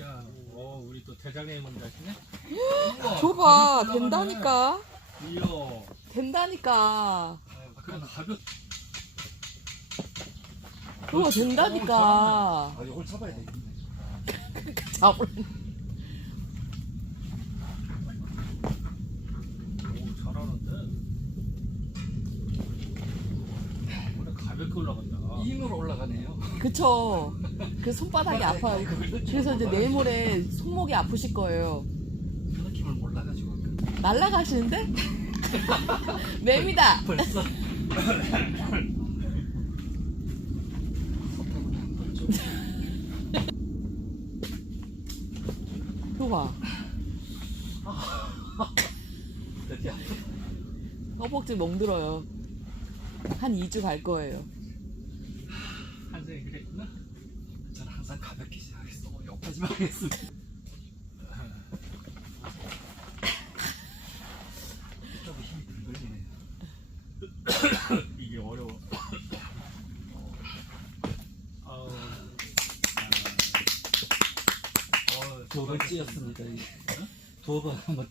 야, 어, 우리 또 대장님 먼저 하시네? 줘봐 된다니까 이야. 된다니까 아, 그럼 가볍. 그거 된다니까 아 이걸 잡아야 되겠네. 잡을 오, 잘하는데. 원래 가볍게 올라간다. 힘으로 올라가네요. 그쵸 그 손바닥이 아파요 그래서 이제 내일 모레 손목이 아프실 거예요 그 느낌을 몰라가지고 날라가시는데? 매미다 벌써. 걸죠. 줘봐 되게 아프다. 허벅지 멍들어요 한 2주 갈 거예요 한생이 그랬구나. 저는 항상 가볍게 시작했어. 여기까지만 하겠습니다. 이쪽에 힘이 덜 걸리네요. 이게 어려워. 아우. 아, 두 번째였습니다. 이게. 두번 한번